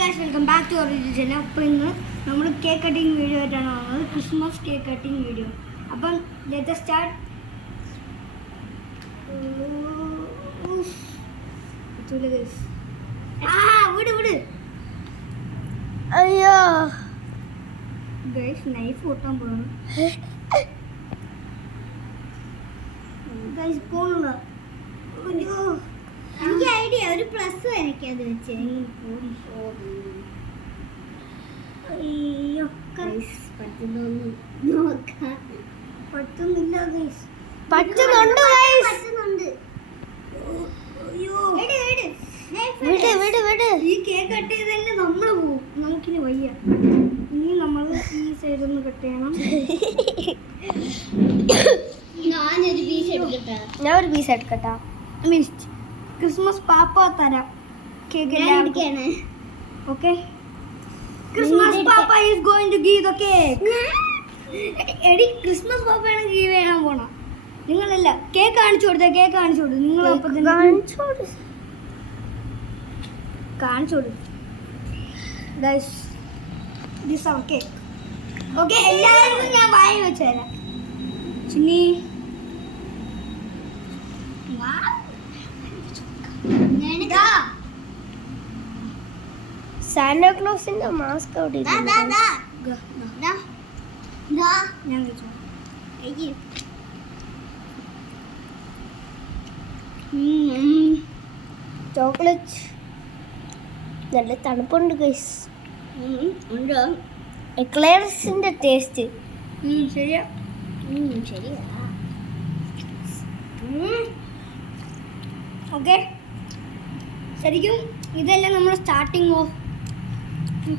Welcome back to our channel. അപ്പോൾ ഇന്ന് നമ്മൾ കേക്ക് കട്ടിങ് വീഡിയോ ആയിട്ടാണ് വന്നത്, ക്രിസ്മസ് കേക്ക് കട്ടിങ് വീഡിയോ. അപ്പം ലെറ്റ് us start. വിട് അയ്യോ ഗൈസ്, നൈഫ് പൊട്ടാൻ പോകണം ഗൈസ്. പോണുള്ള എനിക്ക് ഐഡിയ, ഒരു പ്ലസ് വരയ്ക്കാതെ വെച്ച്. അയ്യോ പറ്റുന്നില്ല ഗൈസ്. പറ്റുന്നുണ്ട് ഈ കേക്ക് കട്ട് ചെയ്ത് തന്നെ നമ്മള് പോവും. നമുക്കിനി വയ്യ. ഇനി നമ്മൾ ഈ സൈഡ് ഒന്ന് കട്ട് ചെയ്യണം. ഞാൻ ഒരു പീസ് എടുക്കട്ടാ. മിസ്റ്റ് ക്രിസ്മസ് പാപ്പ തരാം കേക്ക്. ഓക്കെ, ക്രിസ്മസ് പാപ്പ is going to give the cake. എടി, ക്രിസ്മസ് പാപ്പയാണ് ഗീവ് ചെയ്യാൻ പോണ. നിങ്ങളല്ല, കേക്ക് കാണിച്ചു കൊടുത്തേ. കേക്ക് കാണിച്ചു കൊടുത്തു. നിങ്ങൾ കാണിച്ചു കൊടുത്തു. Guys, this our cake. Okay, എല്ലാവർക്കും ഞാൻ വായി വെച്ച് തരാം. ചിന്നി സാന്റാക്ലോസിന്റെ മാസ്ക് അവിടെ ചോക്ലേറ്റ് നല്ല തണുപ്പുണ്ട് ഗൈസ്. എക്ലെയർസിന്റെ ടേസ്റ്റ് ശരിയാ. ശരിയാ. ഓക്കെ, ശരിക്കും ഇതെല്ലാം നമ്മുടെ സ്റ്റാർട്ടിങ് ഓഫ്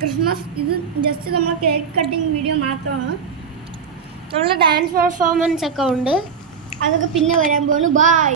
ക്രിസ്മസ്. ഇത് ജസ്റ്റ് നമ്മളെ കേക്ക് കട്ടിങ് വീഡിയോ മാത്രമാണ്. നമ്മളെ ഡാൻസ് പെർഫോമൻസ് ഒക്കെ ഉണ്ട്, അതൊക്കെ പിന്നെ വരാൻ പോകുന്നു. ബൈ.